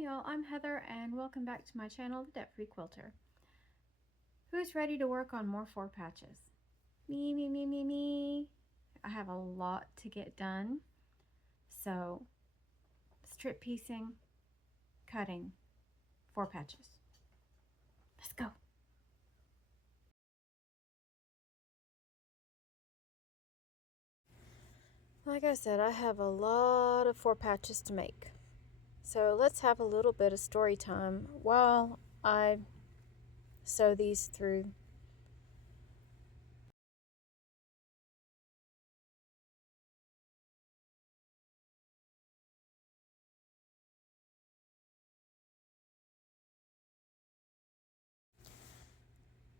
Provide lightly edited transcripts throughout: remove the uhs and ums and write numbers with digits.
Hey y'all, I'm Heather and welcome back to my channel, The Debt Free Quilter. Who's ready to work on more 4 patches? Me, me, me, me, me. I have a lot to get done. So, strip piecing, cutting, 4 patches. Let's go. Like I said, I have a lot of 4 patches to make. So let's have a little bit of story time while I sew these through.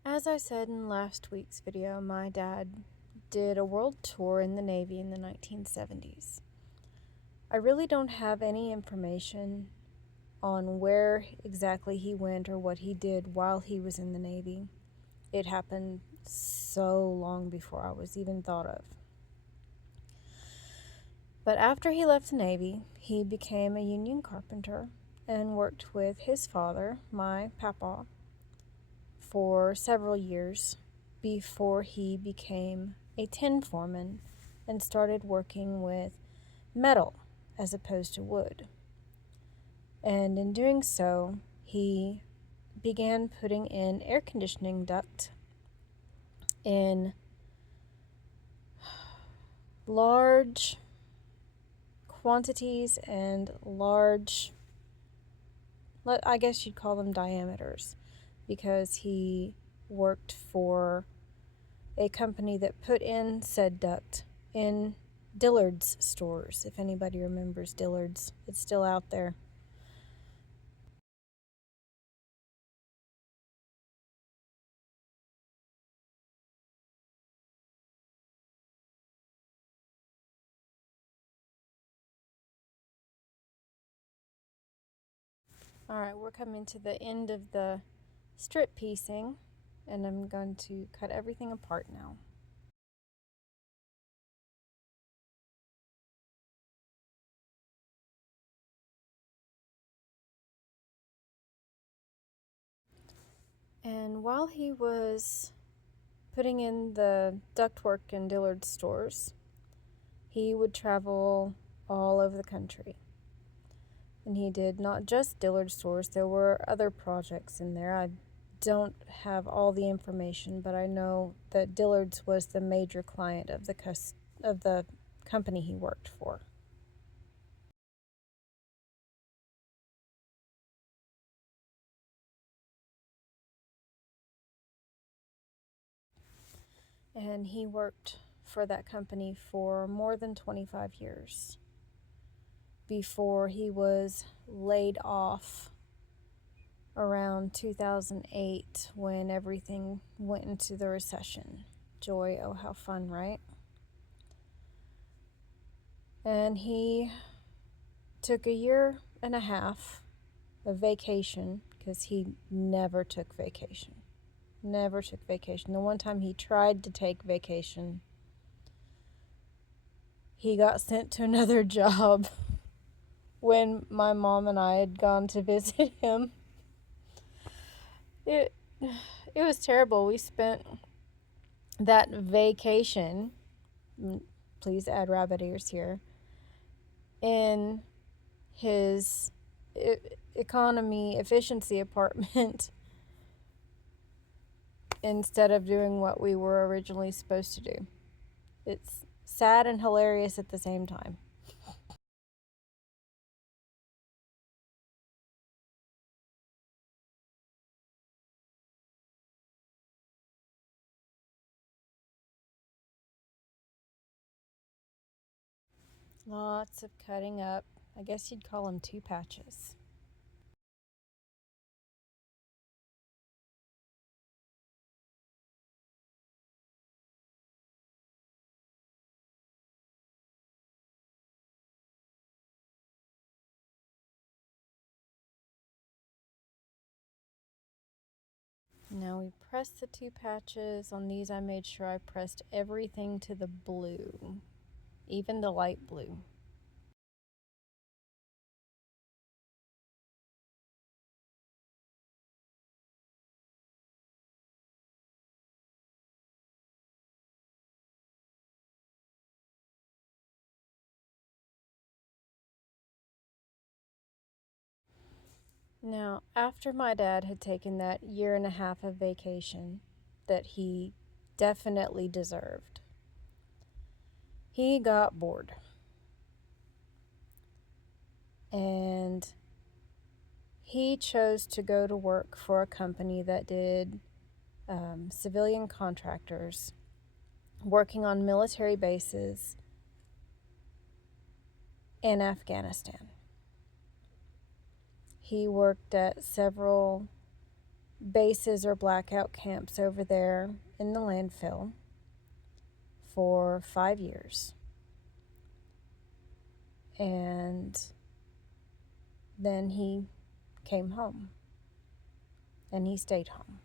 As I said in last week's video, my dad did a world tour in the Navy in the 1970s. I really don't have any information on where exactly he went or what he did while he was in the Navy. It happened so long before I was even thought of. But after he left the Navy, he became a union carpenter and worked with his father, my papa, for several years before he became a tin foreman and started working with metal as opposed to wood. And in doing so, he began putting in air conditioning duct in large quantities and large, I guess you'd call them diameters, because he worked for a company that put in said duct in Dillard's stores. If anybody remembers Dillard's, it's still out there. Alright, we're coming to the end of the strip piecing, and I'm going to cut everything apart now. And while he was putting in the ductwork in Dillard's stores, he would travel all over the country. And he did not just Dillard's stores, there were other projects in there. I don't have all the information, but I know that Dillard's was the major client of the company he worked for. And he worked for that company for more than 25 years before he was laid off around 2008 when everything went into the recession. Joy, oh how fun, right? And he took a year and a half of vacation because he never took vacation. Never took vacation. The one time he tried to take vacation, he got sent to another job when my mom and I had gone to visit him. It was terrible. We spent that vacation, please add rabbit ears here, in his economy efficiency apartment instead of doing what we were originally supposed to do. It's sad and hilarious at the same time. Lots of cutting up. I guess you'd call them 2 patches. Now we press the 2 patches. On these I made sure I pressed everything to the blue, even the light blue. Now, after my dad had taken that year and a half of vacation that he definitely deserved, he got bored. And he chose to go to work for a company that did civilian contractors working on military bases in Afghanistan. He worked at several bases or blackout camps over there in the landfill for 5 years. And then he came home. And he stayed home.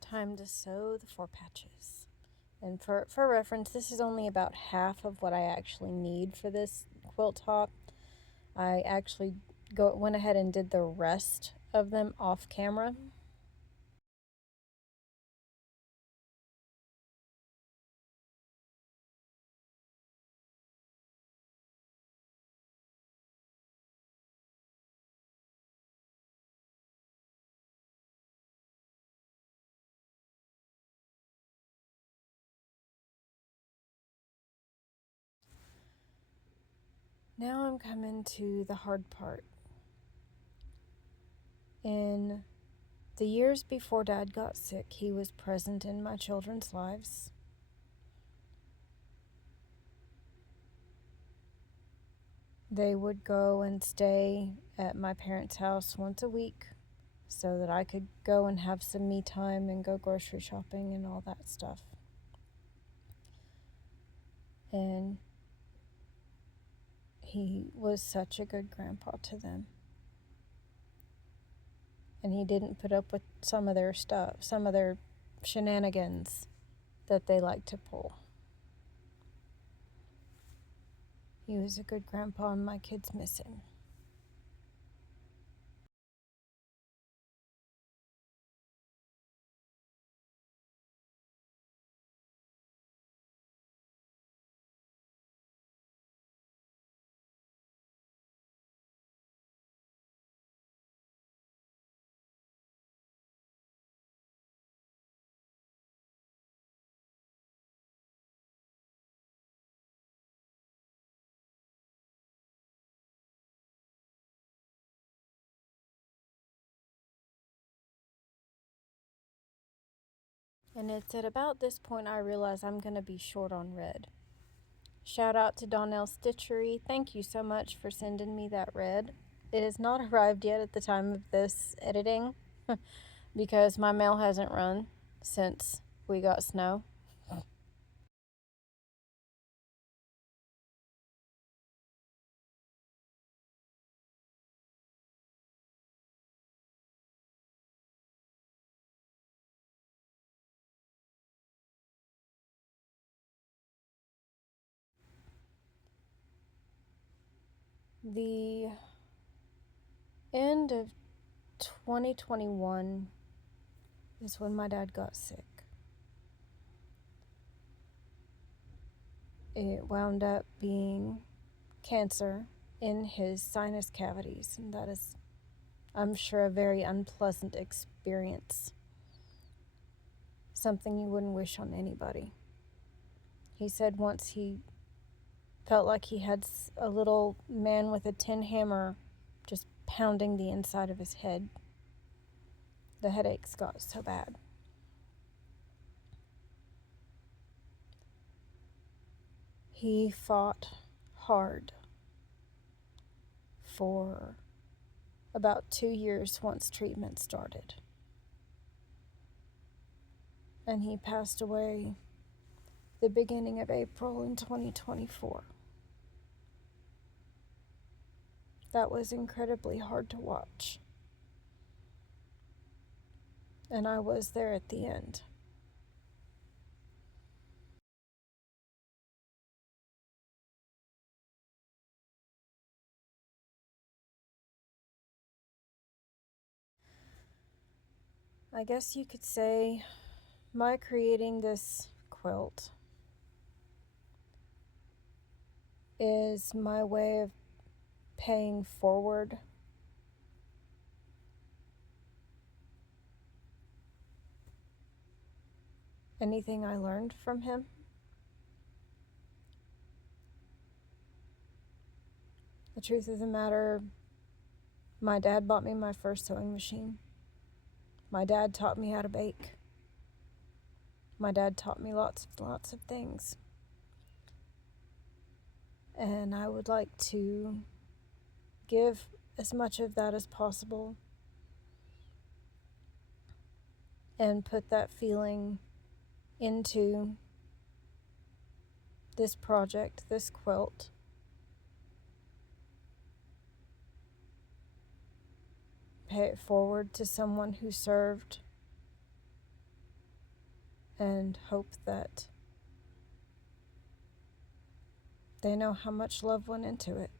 Time to sew the 4 patches. And for reference, this is only about half of what I actually need for this quilt top. I actually went ahead and did the rest of them off camera. Now I'm coming to the hard part. In the years before Dad got sick, he was present in my children's lives. They would go and stay at my parents' house once a week so that I could go and have some me time and go grocery shopping and all that stuff. And he was such a good grandpa to them. And he didn't put up with some of their stuff, some of their shenanigans that they like to pull. He was a good grandpa, and my kids miss him. And it's at about this point I realize I'm going to be short on red. Shout out to Donna Stitchery. Thank you so much for sending me that red. It has not arrived yet at the time of this editing because my mail hasn't run since we got snow. The end of 2021 is when my dad got sick. It wound up being cancer in his sinus cavities, and that is, I'm sure, a very unpleasant experience. Something you wouldn't wish on anybody. He said once he felt like he had a little man with a tin hammer just pounding the inside of his head. The headaches got so bad. He fought hard for about 2 years once treatment started. And he passed away the beginning of April in 2024. That was incredibly hard to watch. And I was there at the end. I guess you could say my creating this quilt is my way of paying forward anything I learned from him. The truth of the matter, my dad bought me my first sewing machine. My dad taught me how to bake. My dad taught me lots of things. And I would like to give as much of that as possible and put that feeling into this project, this quilt. Pay it forward to someone who served and hope that they know how much love went into it.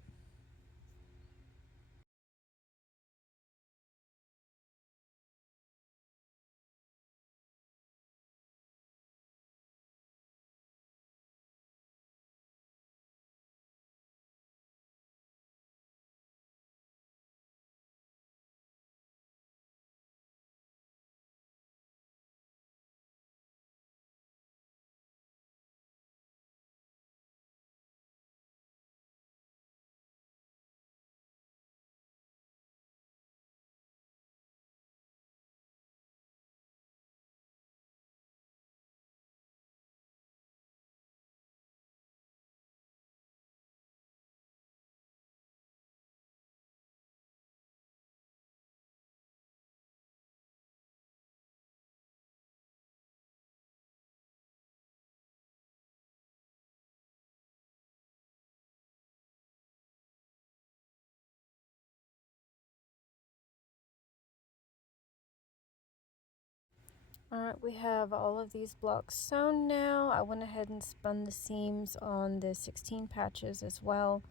Alright, we have all of these blocks sewn now. I went ahead and spun the seams on the 16 patches as well.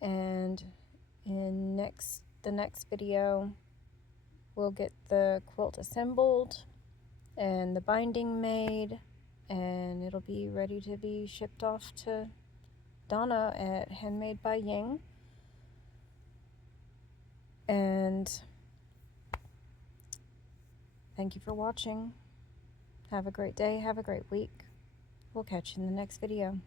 And in the next video, we'll get the quilt assembled and the binding made, and it'll be ready to be shipped off to Donna at Handmade by Ying. And thank you for watching. Have a great day. Have a great week. We'll catch you in the next video.